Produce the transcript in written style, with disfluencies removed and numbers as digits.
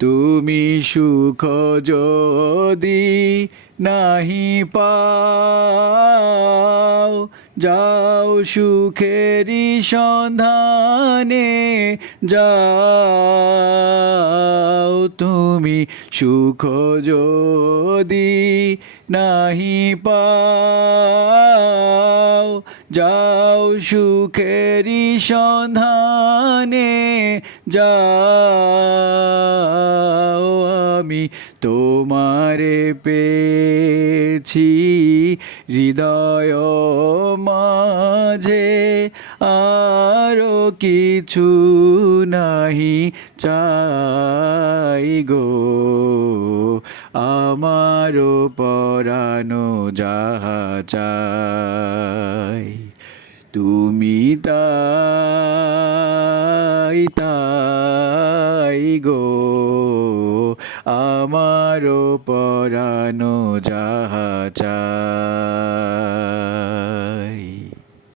তুমি সুখ যদি নাহি পাও, যাও সুখেরি সন্ধানে যাও। তুমি সুখ যদি নাহি পাও, যাও সুখেরি সন্ধানে যাও। আমি তোমারে পেয়েছি হৃদয় মাঝে, আরো কিছু নাহি চাই গো। আমারও পরানো যাহা চাই, তুমি তাই তাই গো। আমারও পরানো যাহা চাই।